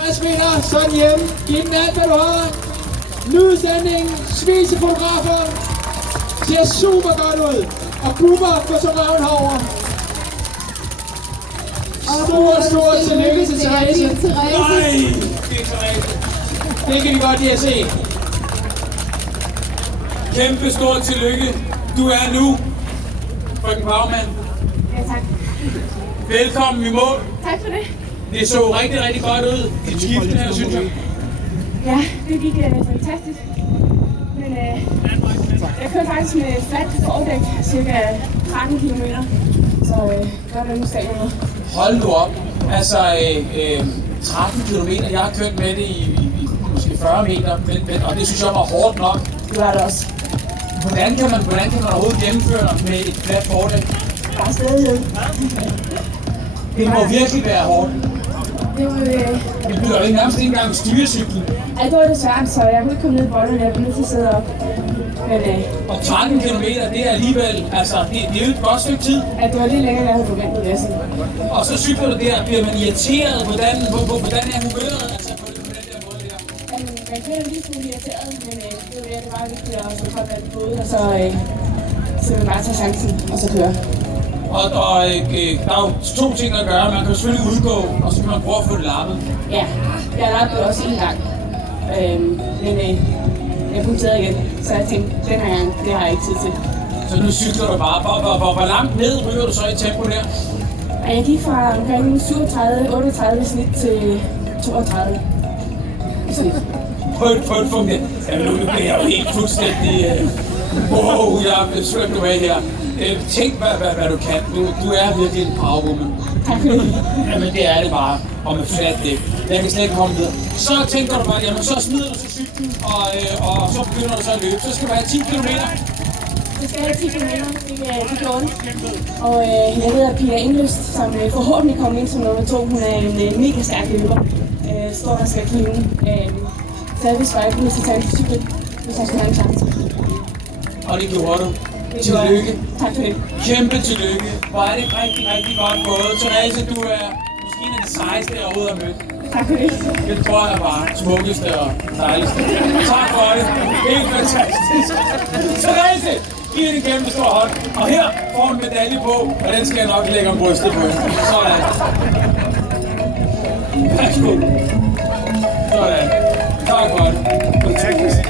60 meter, sådan hjemme. Giv den alt, hvad du har. Lydsending, spisefotografer. Ser super godt ud. Og Bubber går så røven herover. Stort tillykke til Therese. Nej, det er Therese. Det kan vi godt lide at se. Kæmpe stort tillykke. Du er nu frøken Bagmand. Ja, tak. Velkommen i mål. Tak for det. Det så rigtig, rigtig godt ud. Dit skifte her, synes jeg. Ja, det gik fantastisk. Men jeg kørte faktisk med flat fordæk, cirka 13 km. Så der er nu stadion. Hold nu op. Altså, 13 km. Jeg har kørt med det i måske 40 meter, og det synes jeg var hårdt nok. Det var det også. Hvordan kan man overhovedet gennemføre med et flat fordæk? Bare stadig. Det må virkelig være hårdt. Det var Vi byder jo nærmest ikke engang styrecyklen. Ja, det var det svært, så jeg kunne ikke komme ned i bollerne. Jeg blev nødt til at sidde op. Men Og 13 km, det er alligevel, altså, det er jo et godt stykke tid. det var lidt længere, end jeg havde forventet, vil jeg sige. Og så cykler du der, bliver man irriteret, hvordan er humøret, altså på den der måde der? Man bliver en lille smule irriteret, men det var vigtigt at så komme alt på hovedet, og så man bare tage chancen, og så køre. Og der er jo to ting at gøre. Man kan selvfølgelig udgå, og så kan man prøve at få det lappet. Ja, jeg lappede også en gang. Men jeg punkterede igen, så jeg tænkte, den her gang, det har jeg ikke tid til. Så nu cykler du bare. Hvor langt ned ryger du så i tempo der? Og jeg gik fra omkring 37-38 snit til 32 snit. På et fungerer. Jamen nu bliver jeg jo helt fuldstændig... Wow, jeg er svømt du af her. Tænk, hvad du kan. Du er virkelig en powerwoman. Tak for det. Jamen det er det bare. Og med flat dæk. Jeg kan slet ikke komme videre. Så tænker du bare, jamen så smider du så cyklen, og så begynder du så at løbe. Så skal du have 10 km. Jeg skal have 10 km, det gjorde det. Og jeg hedder Pia Indløst, som forhåbentlig kommer ind som nummer 2. Hun er en mega stærk løber. Stor og skal knive. Så jeg vidste bare, at jeg kunne tage en cykel, hvis jeg skulle have en chance. Og det gjorde du. Tillykke. Tak for det. Kæmpe tillykke. Hvor er det rigtig, rigtig godt gået. Therese, du er måske en af de sejeste, jeg overhovedet har mødt. Tak for det. Det tror jeg bare smukkeste og dejligste. Tak for det. Helt fantastisk. Therese, giv en kæmpe stor hånd. Og her får en medalje på, og den skal jeg nok lægge om brystet på. Sådan. Værsgo. Sådan. Tak for det. Fantastisk.